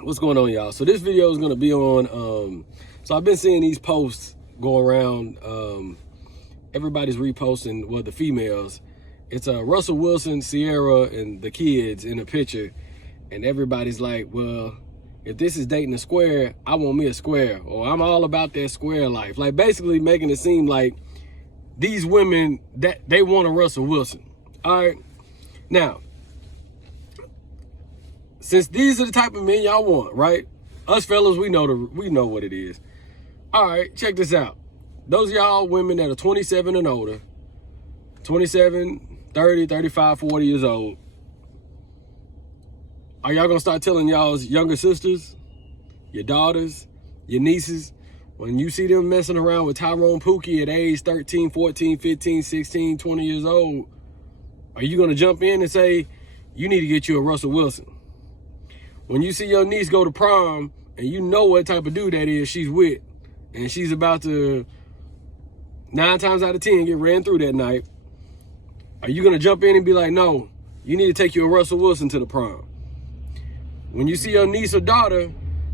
What's going on, y'all? So this video is going to be on so I've been seeing these posts go around. Everybody's reposting, well, the females. It's Russell Wilson, Sierra, and the kids in a picture, and everybody's like, well, if this is dating a square, I want me a square, or I'm all about that square life. Like, basically making it seem like these women, that they want a Russell Wilson. All right, now, since these are the type of men y'all want, right? Us fellas, we know what it is. All right, check this out. Those of y'all women that are 27 and older, 27, 30, 35, 40 years old, are y'all gonna start telling y'all's younger sisters, your daughters, your nieces, when you see them messing around with Tyrone Pookie at age 13, 14, 15, 16, 20 years old, are you gonna jump in and say, you need to get you a Russell Wilson? When you see your niece go to prom and you know what type of dude that is she's with, and she's about to 9 times out of 10 get ran through that night, are you gonna jump in and be like, no, you need to take you a Russell Wilson to the prom? When you see your niece or daughter,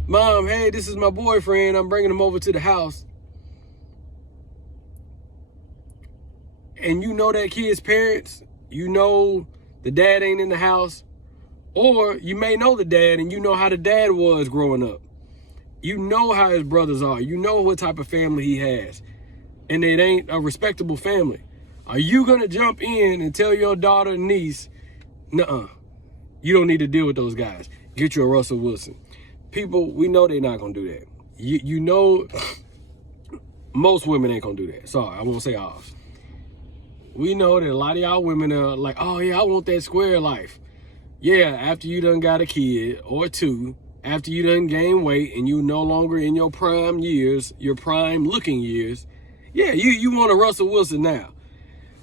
mom, hey, this is my boyfriend, I'm bringing him over to the house, and you know that kid's parents, you know the dad ain't in the house, or you may know the dad and you know how the dad was growing up. You know how his brothers are. You know what type of family he has. And it ain't a respectable family. Are you going to jump in and tell your daughter and niece, nuh-uh, you don't need to deal with those guys. Get you a Russell Wilson. People, we know they're not going to do that. You know, most women ain't going to do that. Sorry, I won't say ours. We know that a lot of y'all women are like, oh yeah, I want that square life. Yeah, after you done got a kid or two, after you done gained weight and you no longer in your prime years, your prime looking years, yeah, you want a Russell Wilson now.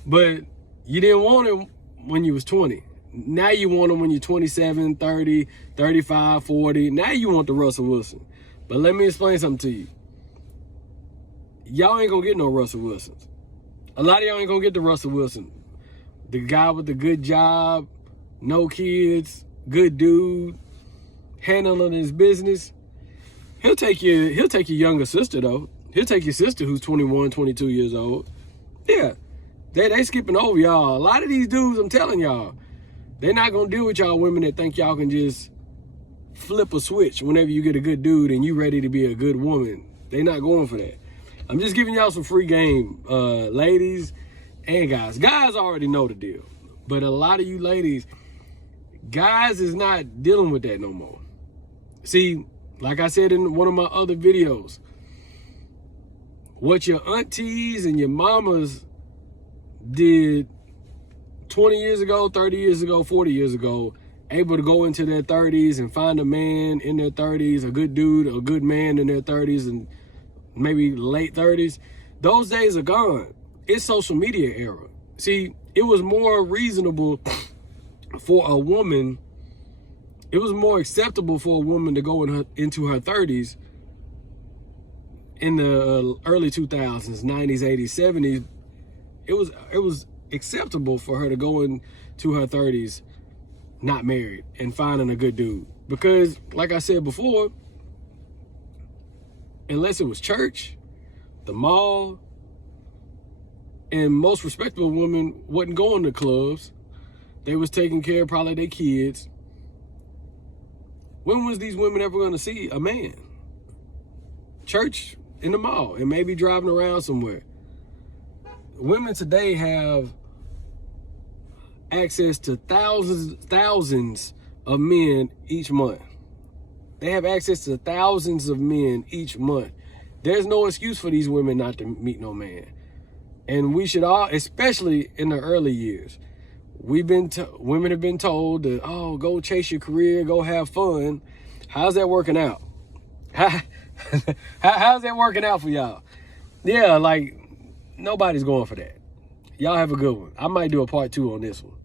But you didn't want him when you was 20. Now you want him when you're 27, 30, 35, 40. Now you want the Russell Wilson. But let me explain something to you. Y'all ain't gonna get no Russell Wilsons. A lot of y'all ain't gonna get the Russell Wilson. The guy with the good job, no kids, good dude, handling his business. He'll take your younger sister though. He'll take your sister who's 21, 22 years old. Yeah, they skipping over y'all. A lot of these dudes, I'm telling y'all, they're not gonna deal with y'all women that think y'all can just flip a switch whenever you get a good dude and you ready to be a good woman. They're not going for that. I'm just giving y'all some free game, ladies and guys. Guys already know the deal, but a lot of you ladies, guys is not dealing with that no more. See, like I said in one of my other videos, what your aunties and your mamas did 20 years ago, 30 years ago, 40 years ago, able to go into their 30s and find a man in their 30s, a good dude, a good man in their 30s and maybe late 30s, those days are gone. It's social media era. See, it was more reasonable for a woman, it was more acceptable for a woman to go into her 30s in the early 2000s, 90s, 80s, 70s. It was acceptable for her to go into her 30s not married and finding a good dude. Because, like I said before, unless it was church, the mall, and most respectable women wasn't going to clubs, they was taking care of probably their kids. When was these women ever going to see a man? Church, in the mall, and maybe driving around somewhere. Women today have access to thousands of men each month. They have access to thousands of men each month. There's no excuse for these women not to meet no man. And we should all, especially in the early years, women have been told that, oh, go chase your career, go have fun. How's that working out? How's that working out for y'all? Yeah, like, nobody's going for that. Y'all have a good one. I might do a part 2 on this one.